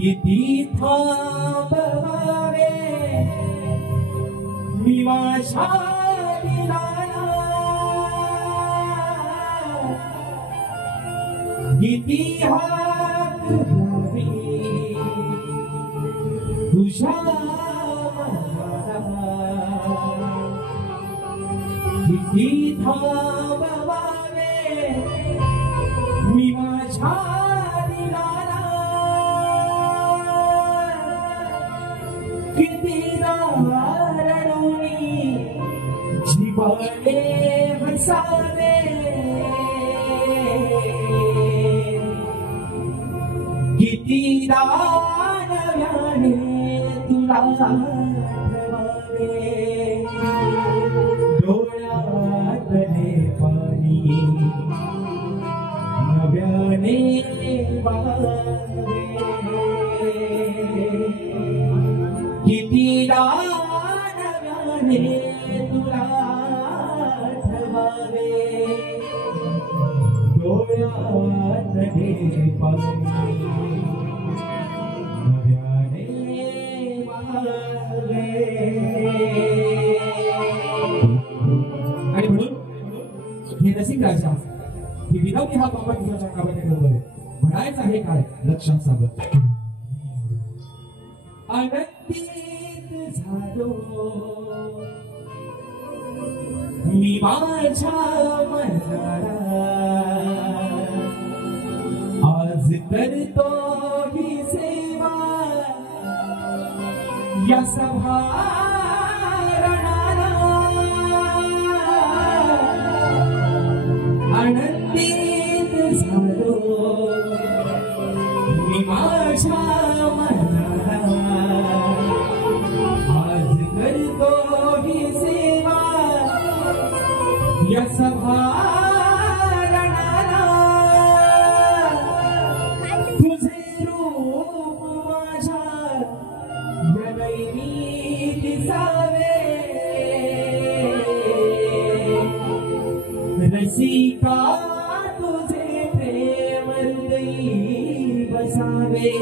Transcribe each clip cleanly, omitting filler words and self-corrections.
किती थांबवावे मी माझ्या विनाला, किती हात धरावे तुझ्या किती थांबवावे मी माझ्या विनाला, किती रडूनी जीवाने हसावे, किती नव्याने तुला आठवावे, डोळ्यातले पाणी नव्याने वाहवे, किती नव्याने तुला आठवावे, डोळ्यातले पाणी आणि म्हणून हे रसिक राजा ही विनवणी हा बाबा तुझ्या कामाच्या बरोबर आहे. म्हणायचं आहे काय लक्षात सांगत आनंदित झालो मी माझ्या मनाला आज करतो ही सेवा या सभारणाला आनंदित झालो मी माझ्या मनाला आज करतो ही सेवा या सभारणाला तुझे रूप माझ्या नयनी दिसावे रसिका तुझे प्रेम हृदयी बसावे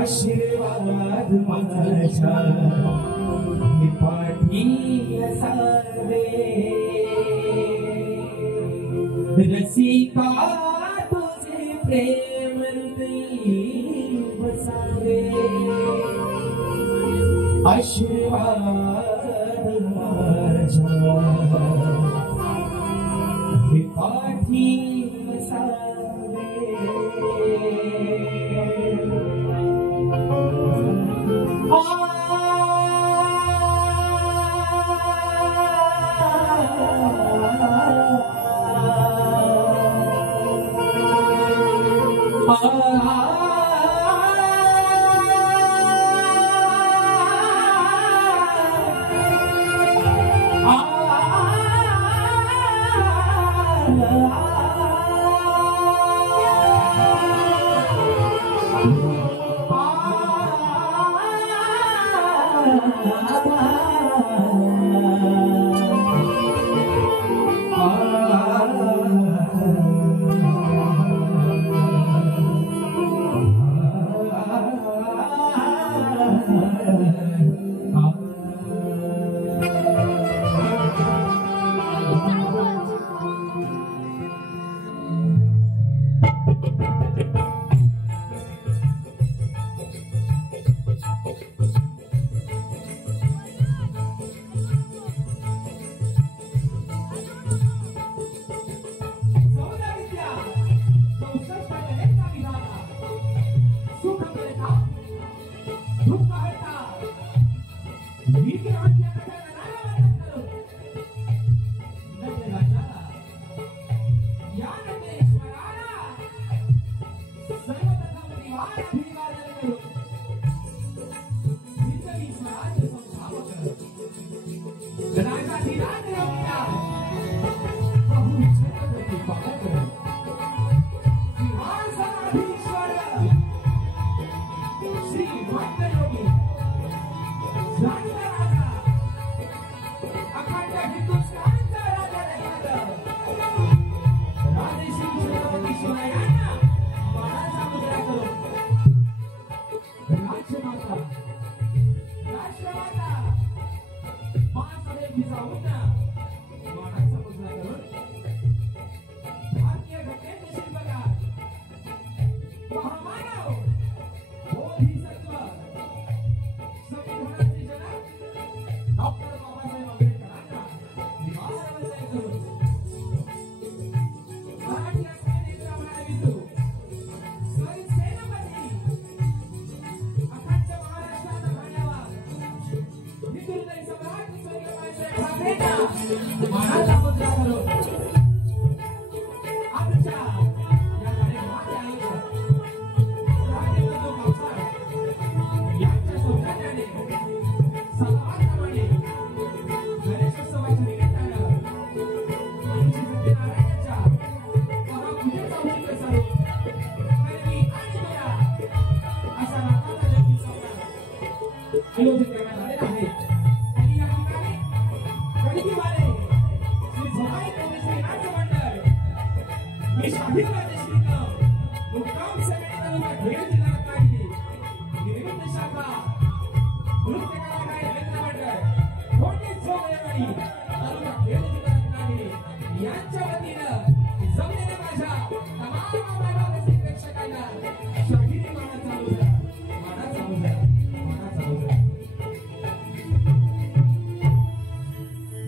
आशीर्वाद माझ्या हे पाठी असावे रसिका तुझे प्रेम हृदयी बसावे आशीर्वाद माझ्या हे पाठी असावे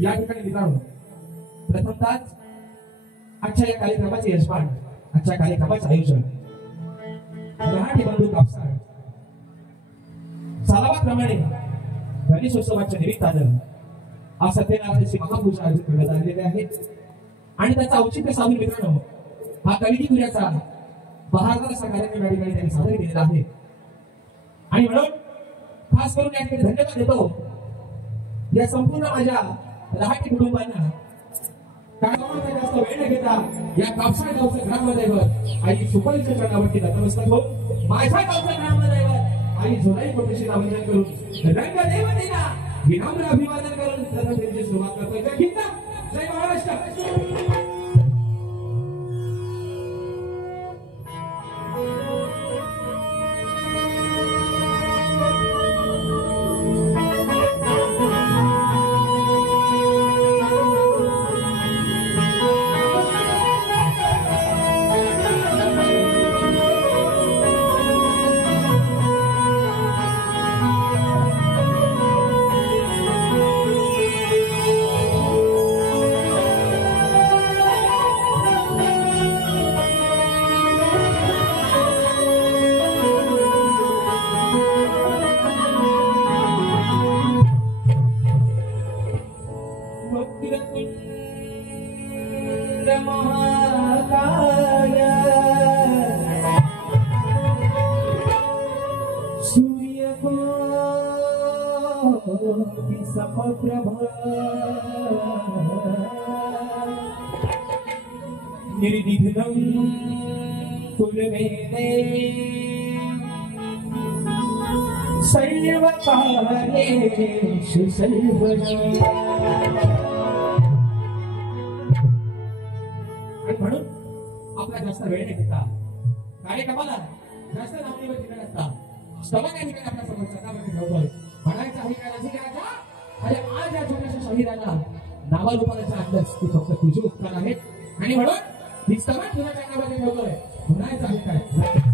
या ठिकाणी मित्रांनो प्रथमतः आजच्या या कार्यक्रमाचे यजमान आजच्या कार्यक्रमाचे आयोजन मराठी बंधू कापसाड सालाबाप्रमाणे गणेशोत्सवाच्या निमित्तानं आज सत्यनारायणाची महापूजा आयोजित करण्यात आलेली आहे आणि त्याचा औचित्य साधून मित्रांनो हा कलिकी तुऱ्याचा बहारदार असा कार्यक्रम या ठिकाणी त्यांनी सादर केलेला आहे आणि म्हणून खास करून या ठिकाणी धन्यवाद देतो या संपूर्ण माझ्या रहाटी कुटुंबांना कामाचा जास्त वेळ न घेता या कापसा गावचं ग्रामदैवत आई सुपरीच्या चरणावरती नतमस्तक होऊन माझ्या गावचं ग्रामदैवत आई झोलाई कोटेशी वंदन करून रंगदेवतेला विनम्र अभिवादन करून त्यांची सुरुवात करतोय जय हिंद जय महाराष्ट्र निर्विघ्नं कुर्वते सर्वकार्येषु सर्वदा म्हणून आपला जास्त वेळ नाही घेता कार्यक्रमाला जास्त नामनेवर ठिकाण असता स्तवन या ठिकाणी आपल्या समोर चरणावरती ठेवतोय म्हणायचं आहे का रसिकाचा अरे आज या छोट्याशा शरीराला नावारूपाचा अंदाज ती फक्त तुझे उपकार आहेत आणि म्हणून ही स्तवन तुझ्या चरणावरती ठेवतोय म्हणायचं आहे काय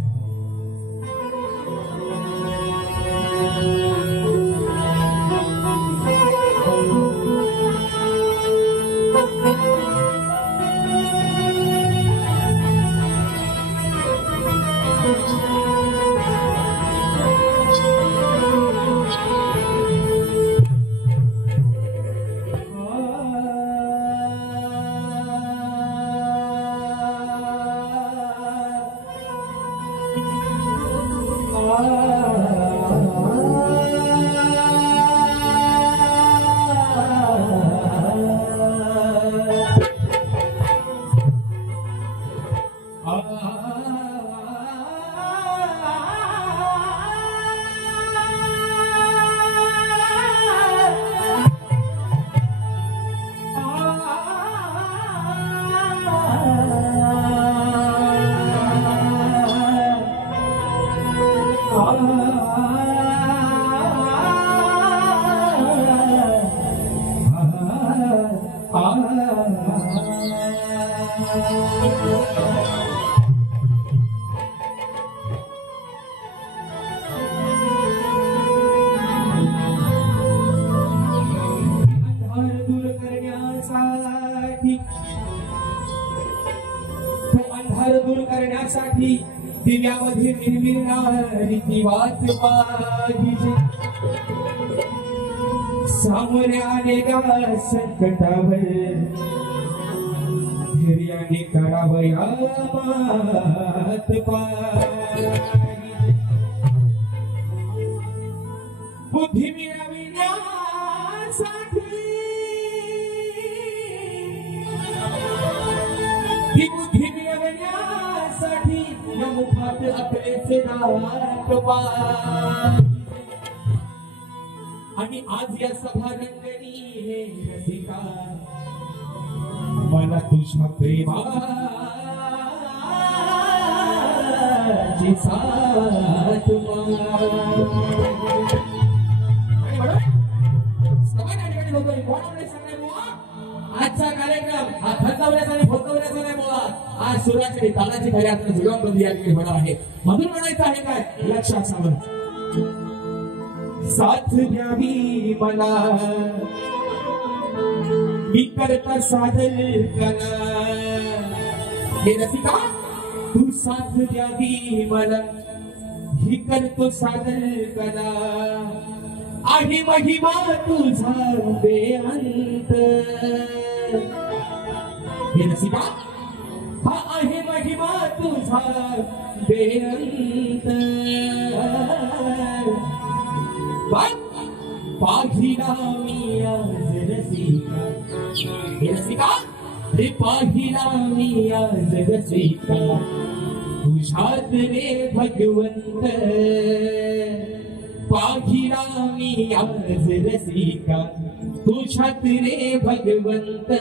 दिव्यामध्ये निर्मिळणारी ती वाट पाहिजे सामोरे आलेल्या संकटावर धैर्याने करावया मात पाहिजे बुद्धी मिळविण्यासाठी ही बुद्धी मिळविण्यासाठी या मुखात अकलेचे नाट आणि आज या सभा रंगणी हे रसिका मला तुझ्या प्रेमाची साथ आजचा कार्यक्रम हा थंडवण्याचा आणि भोगवण्याचा नाही मुळात आज सुराची तालाची खरी आता जुळवबंदी या ठिकाणी होणार आहे मधून म्हणायचं आहे काय लक्षात सावध साथ द्यावी मला मी करता सादर कला हे रसिका तू साथ द्यावी मला ही करतो सादर कला आहे महिमा तुझा बेअंत हे रसिका हा आहे महिमा तुझा बेअंत पाहिला मी आज रसिका हे रसिका रे पाहिला मी आज रसिका तुझ्यात रे भगवंत पाहिला मी आज रसिका तुझ्यात रे भगवंत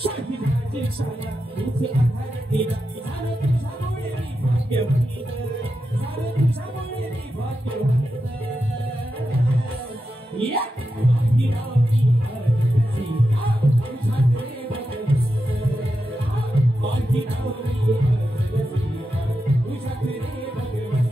शाहिदाची शाला तुझ आधार दिला झालं तुझ्यामुळे मी भाग्यवंत झालं तुझ्यामुळे मी भाग्यवंत या भाग्यवंती सीता तुझ्याकडे भगवंत भाग्यवंती सीता तुझ्याकडे भगवंत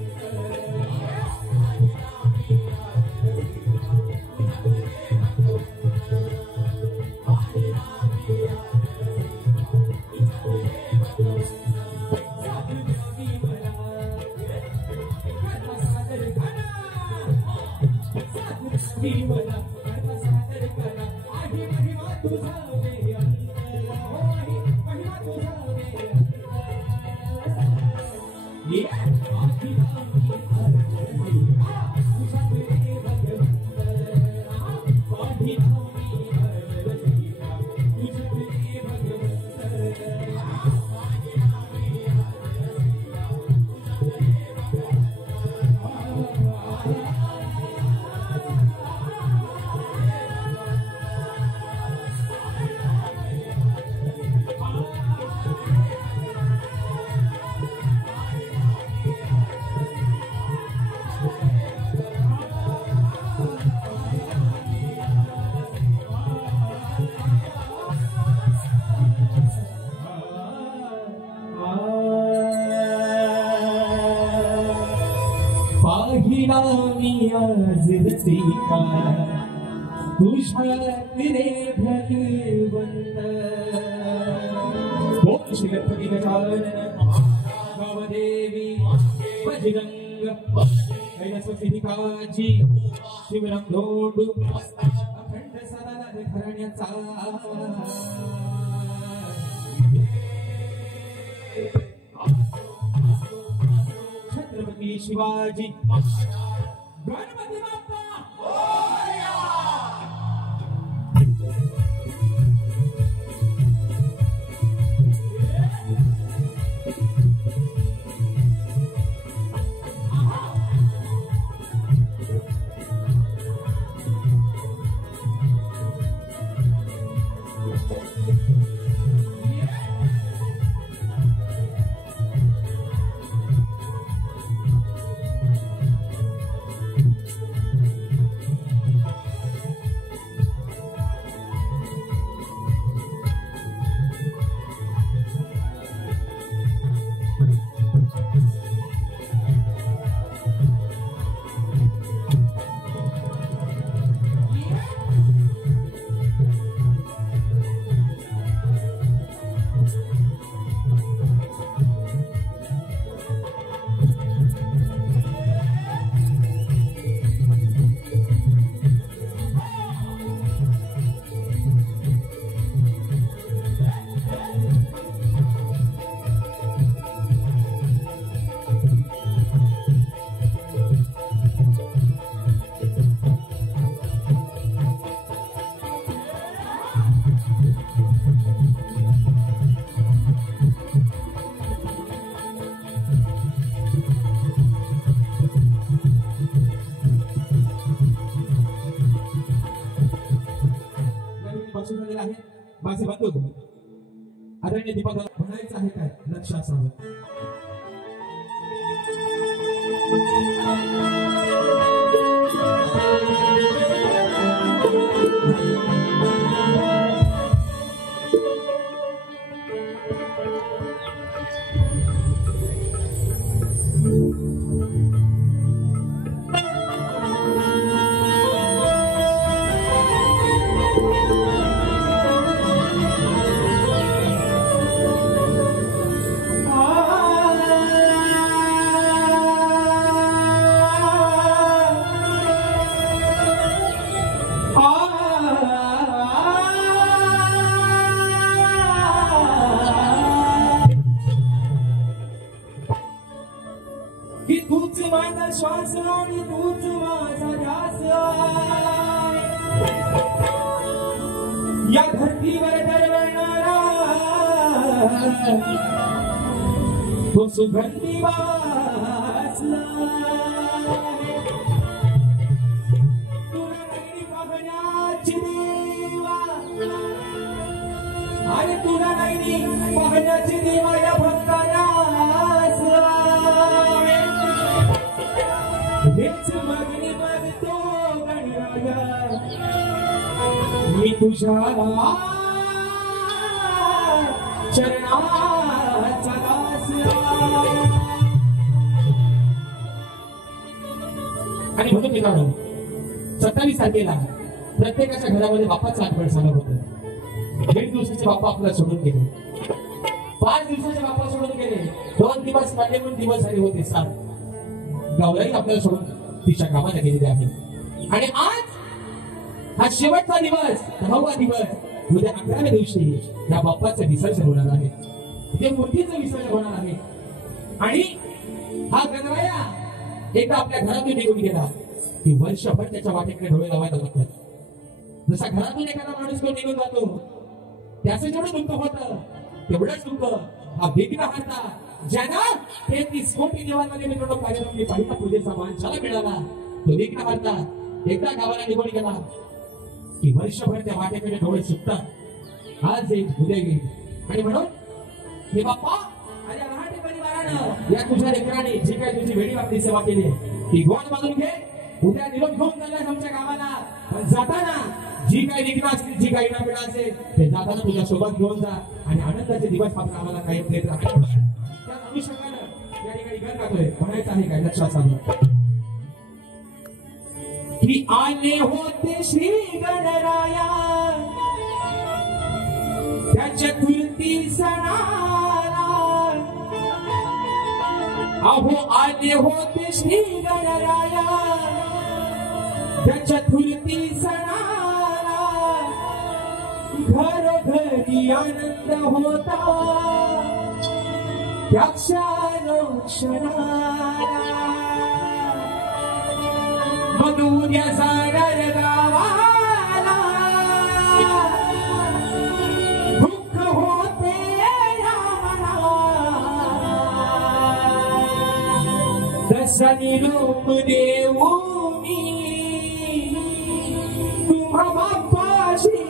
पाहिला मी आज रसिका तुझ्यात रे भगवंत ओम श्री गणपती गजानन महादेवी बजरंग कैलासवासी शिवराम धोंडू अखंड सदानंद घराण्याचा छत्रपती शिवाजी गणपती बाप्पा मोरया माझे बंधू आदरणीय दीपक म्हणायचं आहे काय लक्ष असावं तूच माझा श्वास आणि तूच माझा ध्यास या धरतीवर दरवळणारा तो सुगंधी वासला तुला नगरी पाहण्याची देवा अरे तुला नाही पाहण्याची देवाया भक्ताला हेच मागणी मागतो गणराया मी तुझ्या चरणाचा दास आणि म्हणून मित्रांनो 27 तारखेला प्रत्येकाच्या घरामध्ये बाप्पाचं आगमन झालं होतं. 1.5 दिवसाचे बाप्पा आपल्याला सोडून गेले, 5 दिवसाचे बाप्पा सोडून गेले, 2 दिवस काढले म्हणून दिवस झाले होते 7. गौराई आपल्याला सोडून तिच्या गावाला गेलेली आहे. आणि आज हा शेवटचा दिवस, 10वा दिवस. उद्या 11व्या दिवशी या बाप्पाचं विसर्जन होणार आहे, ते मूर्तीचं विसर्जन होणार आहे. आणि हा गणराया एकदा आपल्या घरातून निघून गेला की वर्षभर त्याच्या वाटेकडे डोळे लावायला लागतात. जसा घरातून एखादा माणूस तो निघून जातो त्याचं जेवढं दुःख होतं तेवढंच दुःख हा विघ्न हरता ज्यांना 33 कोटी देवांमध्ये मित्रांनो कार्यक्रम पाहिला पूजेचा मान ज्याला मिळाला तो विघ्न हरता एकदा गावाला निघून गेला की वर्षभर त्या वाटेकडे डोळे सुटतात. आज येईल उद्या येईल. आणि म्हणून हे बाप्पा अरे मराठी परिवारानं या तुझ्या लेकराने जी काय तुझी वेळी आपली सेवा केली ती गोड बांधून घे. उद्या निरोप घेऊन चाललाय आमच्या गावाला, पण जाताना जी काही विघ्न असतील, जी काही पिढा असेल ते जाताना तुझ्या सोबत घेऊन जा आणि आनंदाचे दिवस मात्र आम्हाला काही देत राहा. त्या अनुषंगानं या ठिकाणी घर गातोय म्हणायचं आहे काय लक्षात सांगतो की आले होते श्री गणराया त्या चतुर्थी सणाला. अहो आले होते श्री गणराया त्या चतुर्थी सणाला. घरोघरी आनंद होता त्या क्षणाला. मग उद्या जाणार गावाला दुःख होते तसा निरोप देऊ मी तुम्हा बाप्पाशी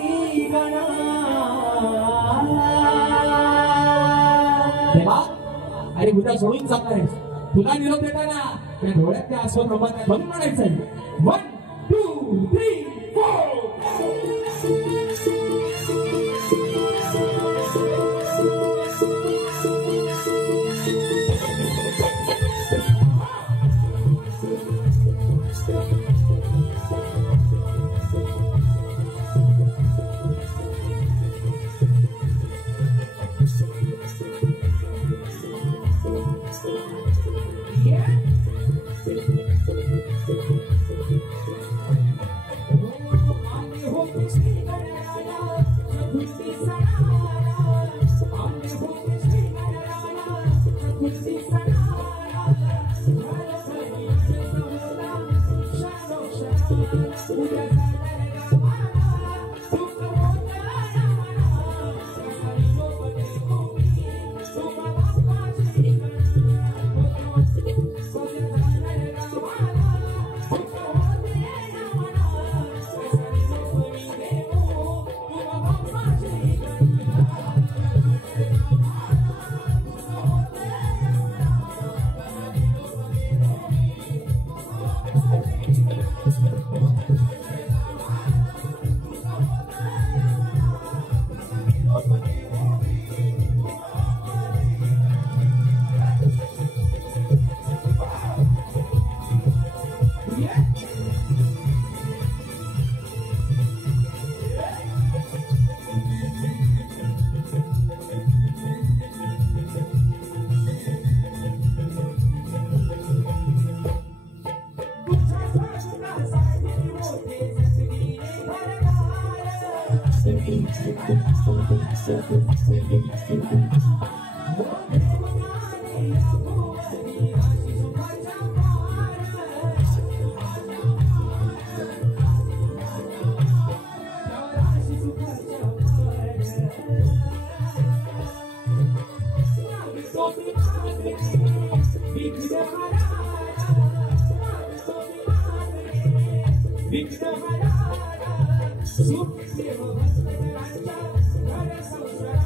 गणा. अरे उद्या सोडून चाललाय तुला निरोप देताना त्या डोळ्यात त्या आसवत रमत नाही म्हणून म्हणायचं 1 2 3 4. Super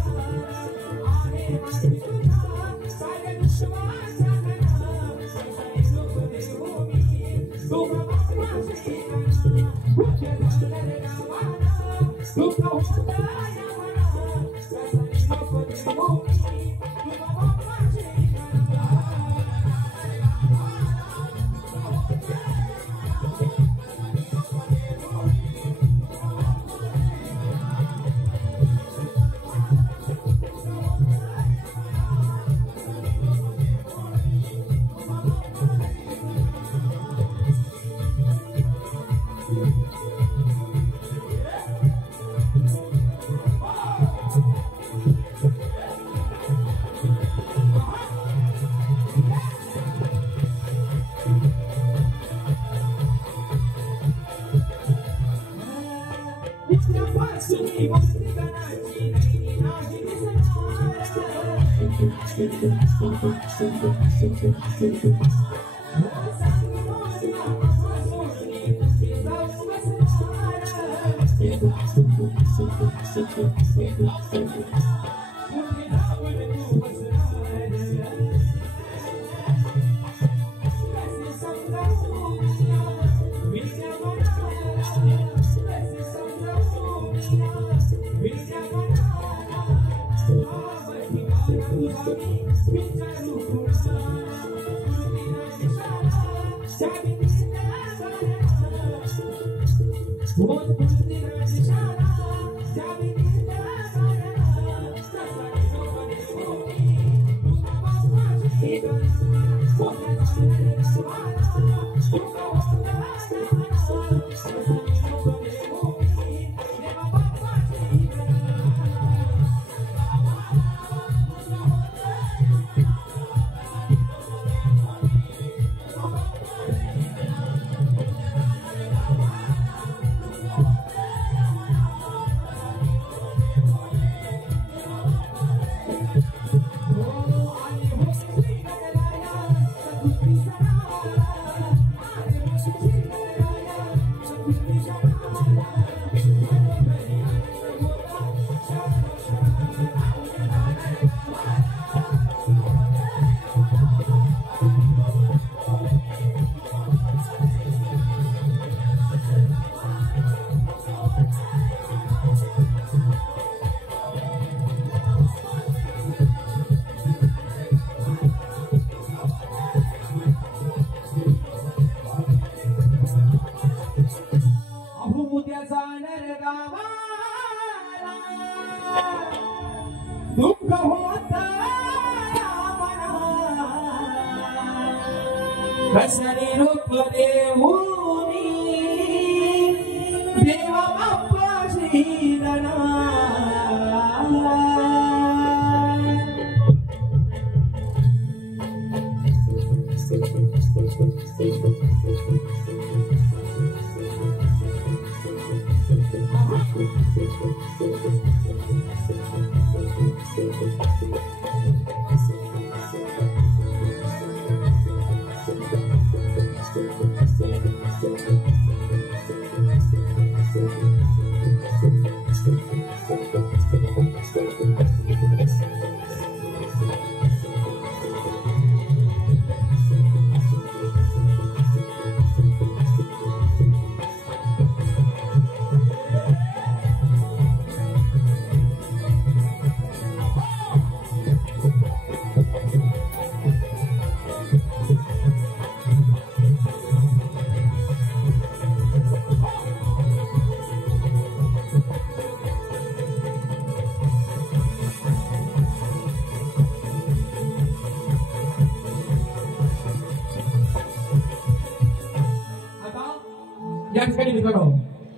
या ठिकाणी मित्रांनो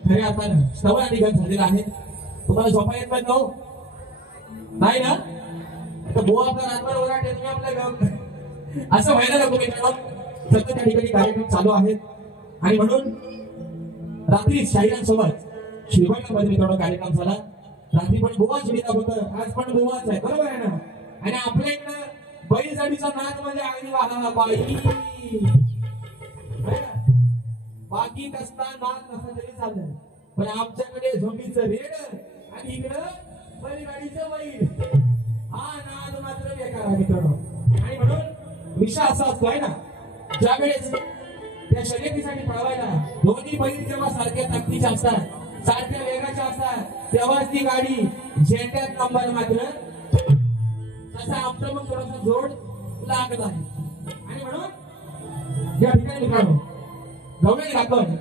खऱ्या अर्थानं श्रवण आणि गण झालेला आहे. तुम्हाला झोपा येत पण नाही ना? आता बुवा आपला रातभर ओरडते तुम्ही आपल्या गाव असं व्हायला नको मित्रांनो. सतत त्या ठिकाणी कार्यक्रम चालू आहेत आणि म्हणून रात्री शाहिरांसोबत श्रीगोंद्यामध्ये मित्रांनो कार्यक्रम झाला. रात्री पण बुवाच विधान होतं, आज पण बुवाच आहे, बरोबर आहे ना? आणि आपल्या इकडं बैलजडीचा नाच म्हणजे अगदी वाहना बाई बाकी कसला नाच नसला तरी चाललं, पण आमच्याकडे झोंबीचं रेड आणि इकडं बैलगाडीचं बैल, हा नाद मात्र बेकार आहे मित्रांनो. आणि म्हणून विषय असा असतो आहे ना, ज्यावेळेस त्या शर्यतीसाठी पळवायला दोन्ही बैल जेव्हा सारख्या ताकदीच्या असतात, सारख्या वेगाच्या असतात, तेव्हाच ती गाडी झेंड्यात नंबर मात्र तसा आमचं मग थोडासा जोड लागत आहे. आणि म्हणून या ठिकाणी मित्रांनो गवळणी राखण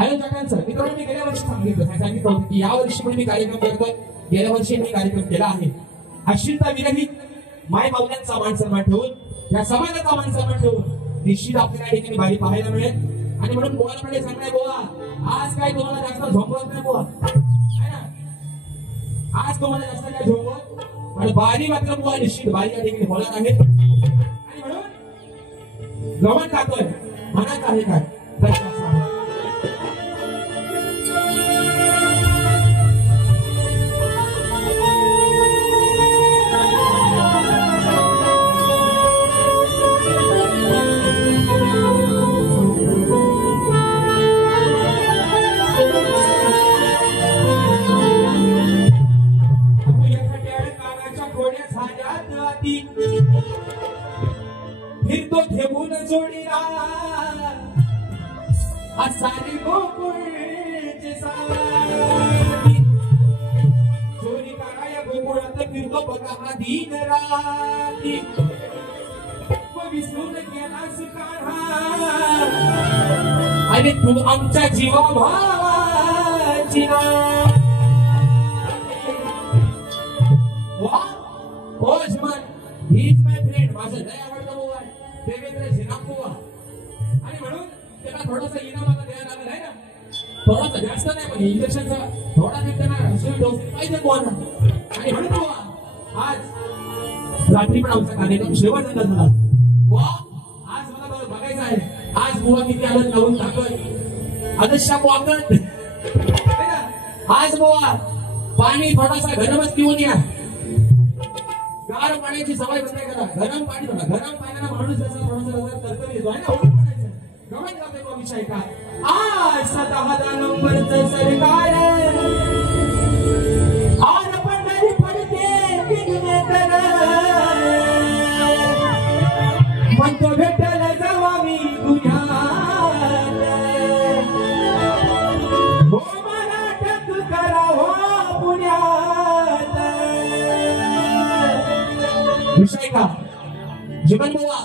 आयोजकांचं मित्रांनो मी गेल्या वर्षी सांगितलं होतं की या वर्षी पण मी कार्यक्रम करतोय. गेल्या वर्षी मी कार्यक्रम केला आहे. अश्लीलता विरहित माय माऊल्यांचा मान सन्मान ठेवून या समाजाचा मान सन्मान ठेवून निश्चित आपल्याला या ठिकाणी भारी पाहायला मिळेल. आणि म्हणून बोलाकडे सांगणार बोवा आज काय तुम्हाला जास्त झोंबवत नाही बोवा आहे ना. आज तुम्हाला जास्त काय झोंबवत पण बारी मात्र बोवा निश्चित बारी या ठिकाणी बोलत आहे. आणि म्हणून गमन खातोय मनात आहे काय फिरतो घेऊन जोडीला सारी गोकुळची सारी चोरी कराया गोकुळात फिरतो बघा हा दिन राती विसरून गेलास काढा आणि तू आमच्या जीवा भावाची हो श्रीमान हीच माय फ्रेंड माझं लय आवडतं बुवा देवेंद्र श्रीराम बुवा. आणि म्हणून त्याला थोडासा इनामाला द्यायला लागला आहे ना. थोडासा जास्त नाही पण इंजेक्शनचा थोडा त्यांना डोस पाहिजे बुवाना. आणि म्हणून बुवा आज रात्री पण आमचा कार्यक्रम शेवटचा झाला बुवा. आज मला बघायचं आहे आज बुवा किती आनंद लावून टाकत आदर्शा वाकत आज बुवा पाणी थोडासा गरमच पिऊन या. गार पाण्याची सवय बंद करा. गरम पाणी थोडा गरम पाण्याला माणूस जसा थोडासा तरतरी येतो आहे ना उलट पडायचं गमन जाते तो विषय काय आज 10 नंबरचं सरकार आज पंढरी पडते विघ्नेतर म्हणतो भेटायला जावा मी गुन्ह्यात हो मला टक करा हो पुण्यात विषय का जीवन बुवा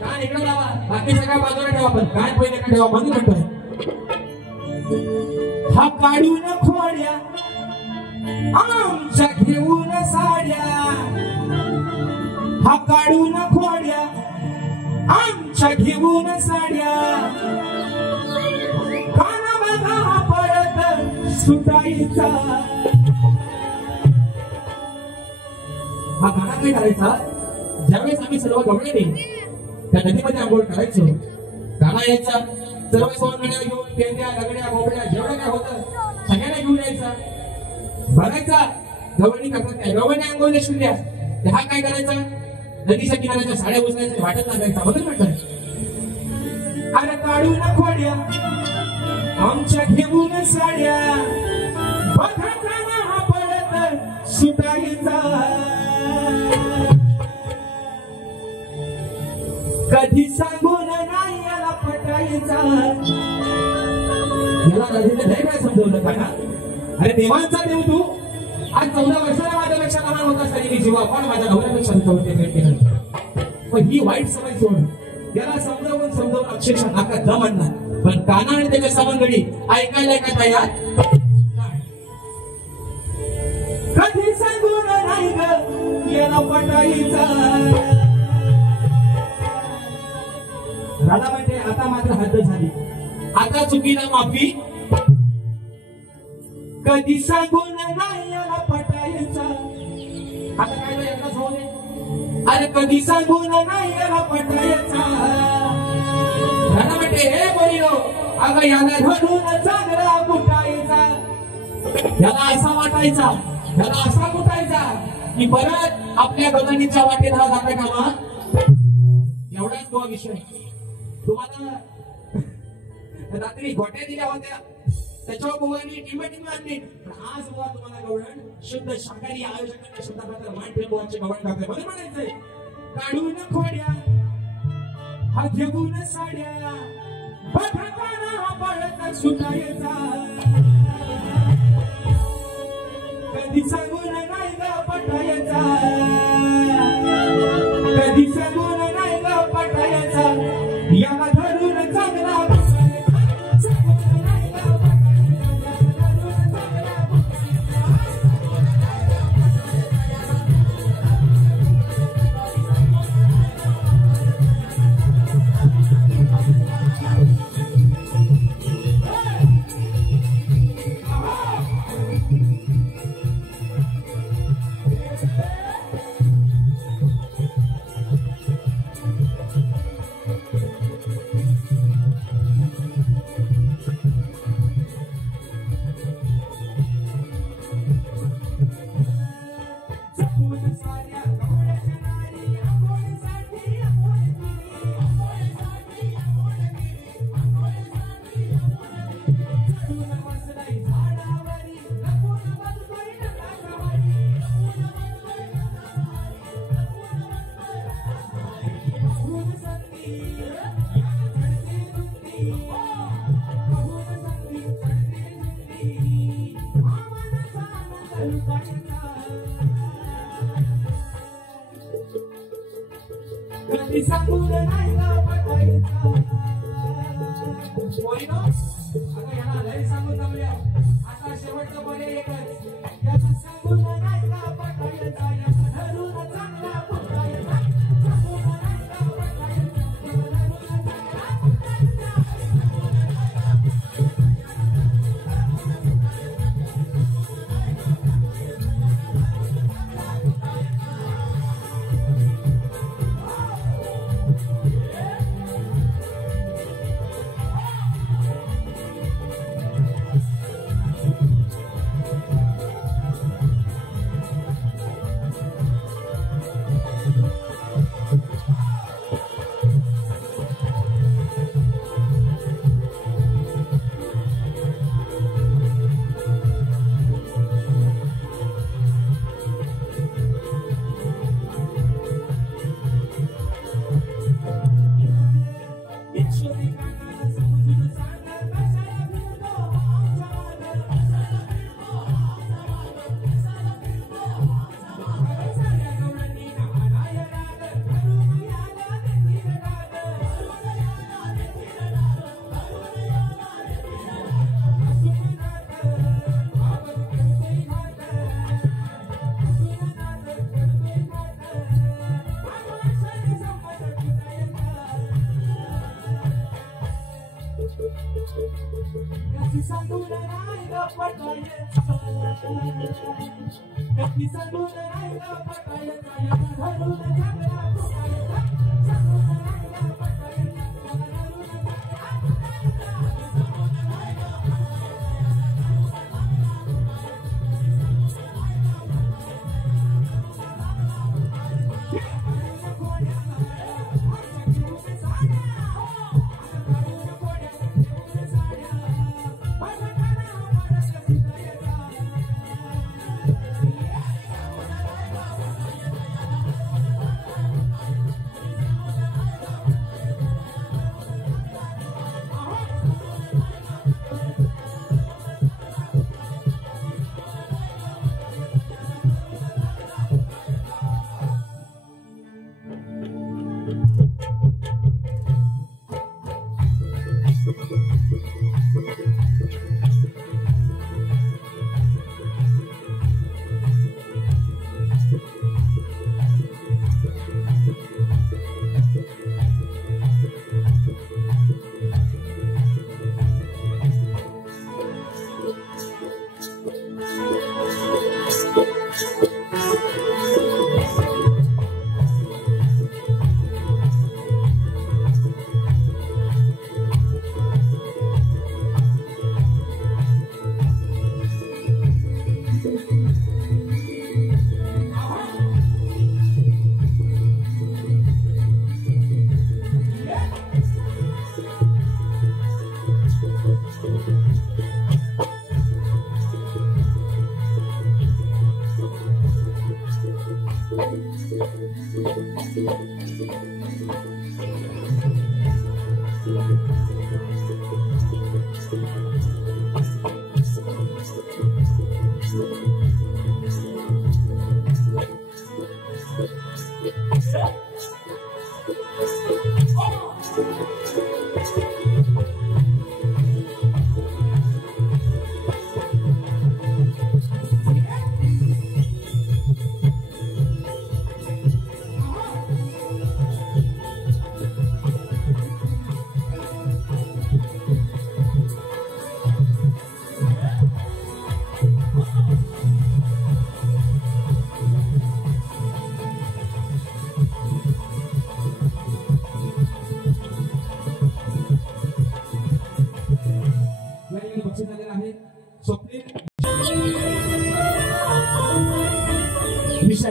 कान इकडे लावा बाकी सगळ्या बाजूला ठेवा पण कान पहिले का ठेवा म्हणून म्हणतोय हा काढून खोड्या आमच्या घेऊन साड्या हा काढून खोड्या आमच्या घेऊन साड्या काना बघा परत सुटायचा. हा गाणं काय करायचा ज्यावेळेस आम्ही सर्व गवळणी त्या नदीमध्ये आंघोळ करायचो गाणं यायचा सर्व सोनगड्या घेऊन पेंड्या लगड्या बोबड्या जेवढं काय होतं सगळ्यांना घेऊन यायचा बघायचा गवळणी करतात काय गवळणी आंघोळ देशून द्या. हा काय करायचा नदीच्या किनाऱ्याच्या साड्या उचलायच्या वाटत लागायचा म्हणून म्हणतात अरे काढून खोड्या आमच्या घेऊन साड्या बघा परत सुटायचा. कधी सांगून नाही याला पटायचा. याला नदीने लय काय समजवलं का ना. अरे देवांचा देव तू आज 14 वर्षाला माझ्यापेक्षा लहान होता तरी जीवा पण माझ्या गौऱ्यापेक्षा पण ही वाईट सवय सोड याला समजावून अक्षरशः नाका दम आणणार पण काना आणि त्याच्या सवंगडी ऐकायला का तयार कधी सांगून नाही ग याला पटायचा. राधा म्हणते आता मात्र हद्द झाली आता चुकीला माफी कधी सांगून नाही याला पटायचा. आता काय एकच होऊ नये अरे कधी सांगून नाही याला पटायचा. राधा म्हणते हे बोलिलो अगं याला धरून चांगला कुटायचा. याला असा वाटायचा याला असा कुटायचा की परत आपल्या गवळणीच्या वाटेत हा जाता कामा. एवढाच तो विषय तुम्हाला रात्री गोट्या दिल्या होत्या त्याच्यावर बुवानी टिंबटिंब आणली पण आज बुवा तुम्हाला गवळण शुद्ध शाकाहारी आयोजकांना शब्दाबद्दल मान ठेवून बुवांचे गवळण करते म्हणून म्हणायचंय काढून खोड्या हा घेऊन साड्या बघताना हा पळत सुटायचा. कधी सांगून नाही ग पटायचा, कधी सांगून नाही ग पटायचा, याला धरून चांगला कधी सांगून नाही ग पटायचा. आता याला लय सांगून जमल्या, आता शेवटचं पर्याय एकच, याला सांगून नाही ग पटायचा, याला धरून चांगला पटायचा, सांगून नाही ग पटायचा, याला धरून चांगला कधी सांगून नाही ग पटायचा, कधी सांगून नाही ग पटायचा, याला धरून चांगला पटायचा, सांगून नाही ग पटायचा, याला धरून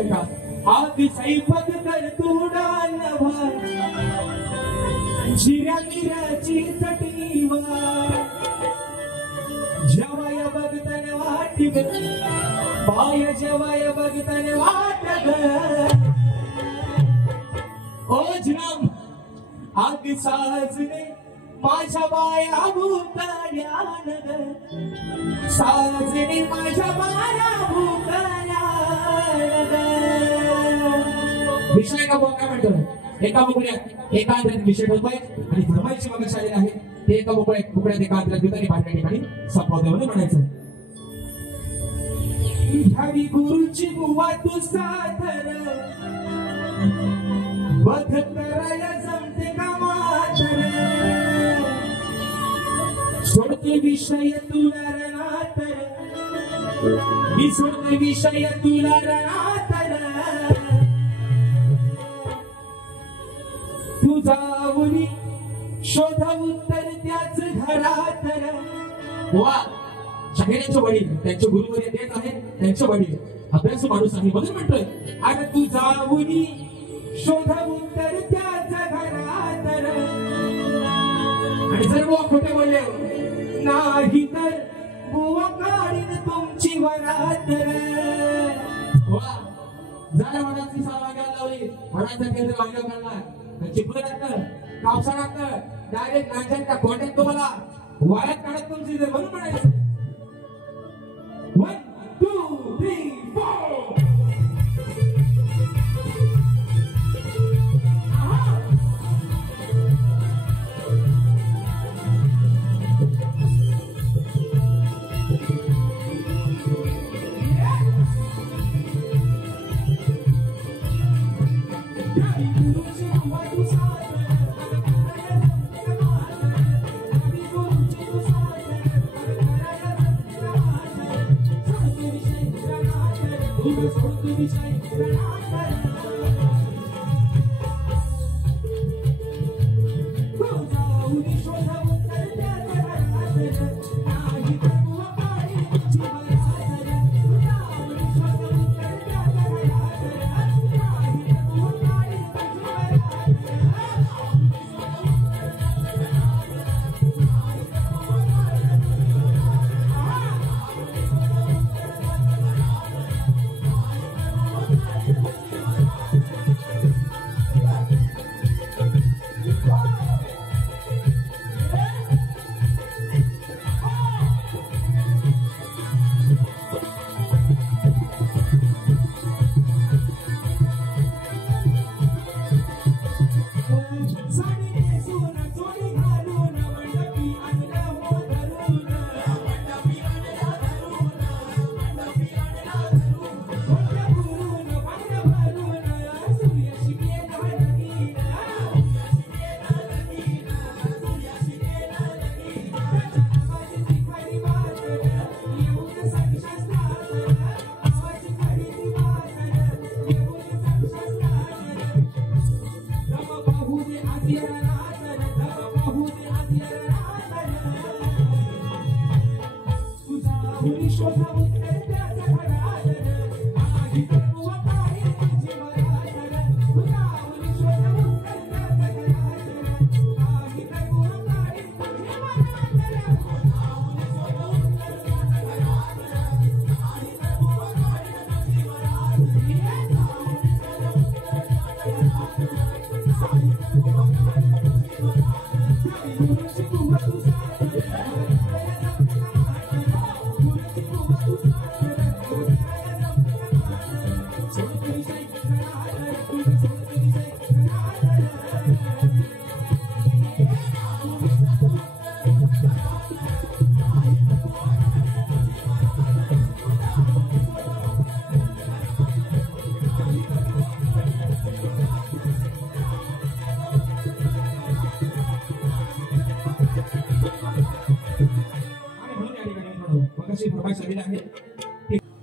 ऐका. आग सैपक कर तुडान भार जिऱ्या मिऱ्याची चटणी वार जेवाय बघतन वाटी ग पाय जेवाय बघतन वाट ग ओजनम आग साजने माझ्या बाया भूताल्यान ग साजने माझ्या बाया भूताल्यान ग. विषय का बोल काय म्हणतो एका मुकड्यात एकांतरात विषय होतोय आणि धर्माची मग आलेले आहे ते एका मुकड्यात एकांतरात घेऊन आणि बाहेर ठिकाणी संपवते म्हणून म्हणायचं. हरी गुरुची बुवा तू साधर बघ करायला जमते का मातर सोडते विषय तुला रणातर मी सोडते विषय तुला रणातर तू जाऊनी शोध उत्तर त्याच घरात वा. शाहिरांचे वडील त्यांचे गुरुवर्य तेच आहेत त्यांचे वडील अभ्यासू माणूस आहे म्हणून म्हणतोय आता तू जाऊनी शोध उत्तर त्याच घरात आणि जर बुवा खोटे बोलले नाही तर बुवा काढीन तुमची वरात वा. जरा वडाची सावाग्या लावली वडाचा केंद्र वांग करणार चिपळात कापसाळात डायरेक्ट नांच्याच्या कोट्यात तुम्हाला वाऱ्यात काढत तुमची म्हणून म्हणायचं. 1 2 3 4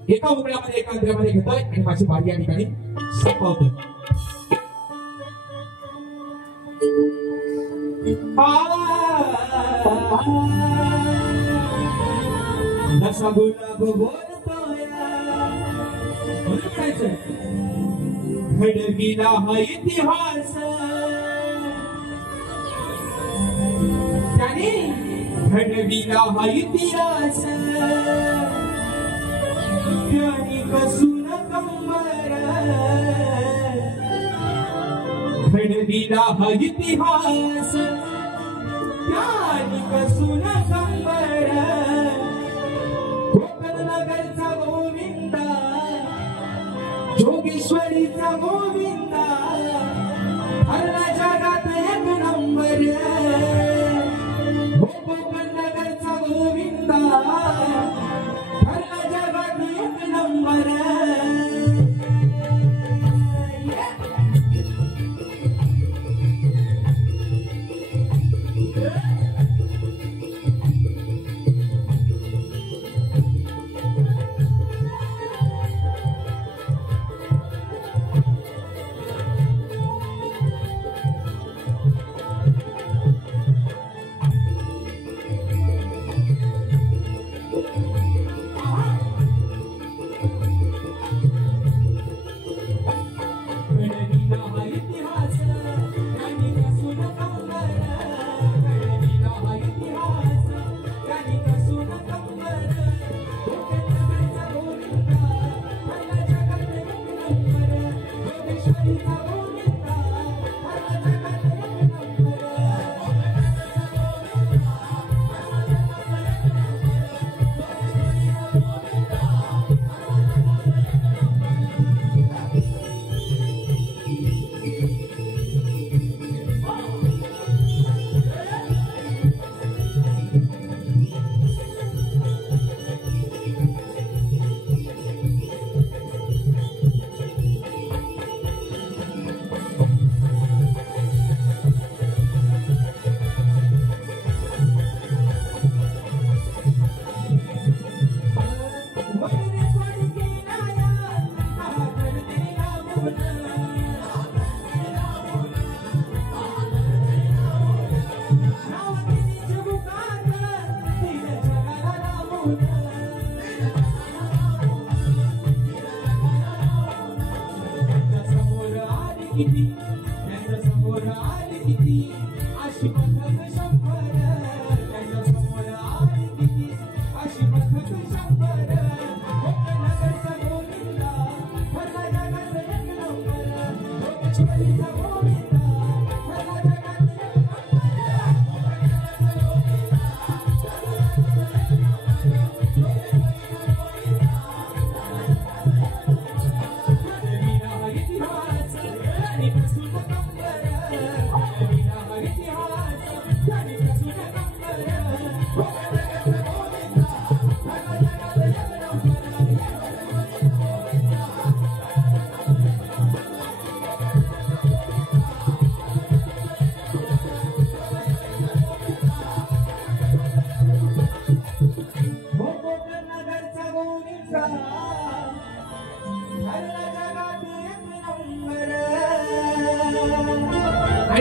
एका उकळ्यामध्ये एका अंतरामध्ये घेतोय आणि माझी बारी या ठिकाणी संपवतोय. नसा गुलाब बोलतोय म्हणायचं घडविला हा इतिहास त्याने घडविला हा इतिहास त्याने कसून कंबर घडविला हा इतिहास त्याने कसून कंबर कोकण नगरचा गोविंदा जोगेश्वरीचा गोविंदा हरला जगात एक नंबर कोकण नगरचा गोविंदा हरला जगात एक नंबर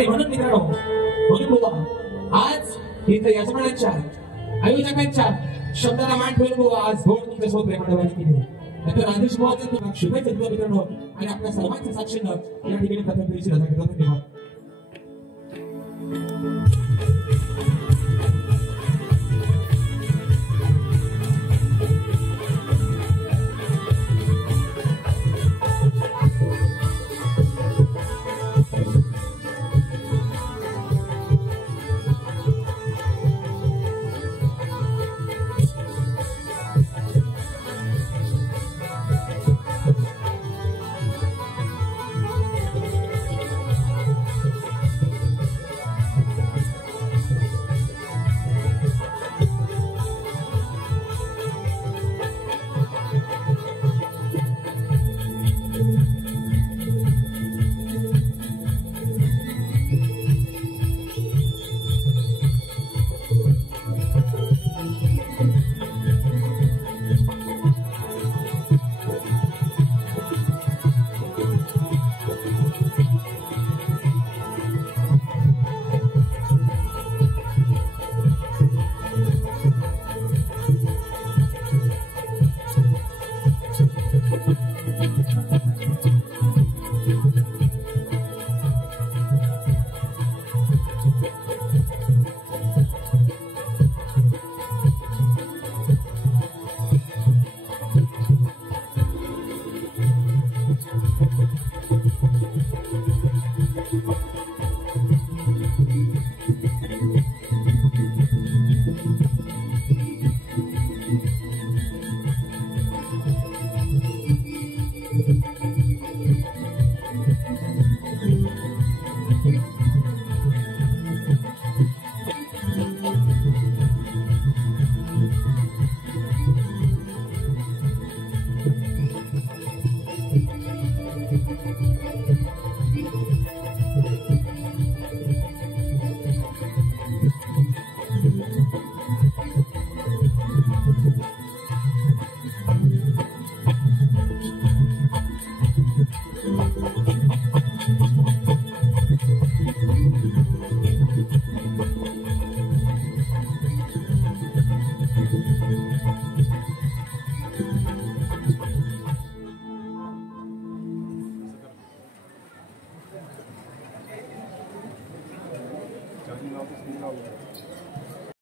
म्हणून मित्रांनो म्हणून बुवा आज इथं यजमानांच्या आयोजकांच्या शब्दाला मान ठेवून बुवा आज भोर तुमच्या सोबत प्रेमाने केली तर राजेश बुवाचं तुम्हाला शुभेच्छा देतो मित्रांनो आणि आपल्या सर्वांच्या साक्षीनं या ठिकाणी प्रथम फेरीची रजा घेतो धन्यवाद.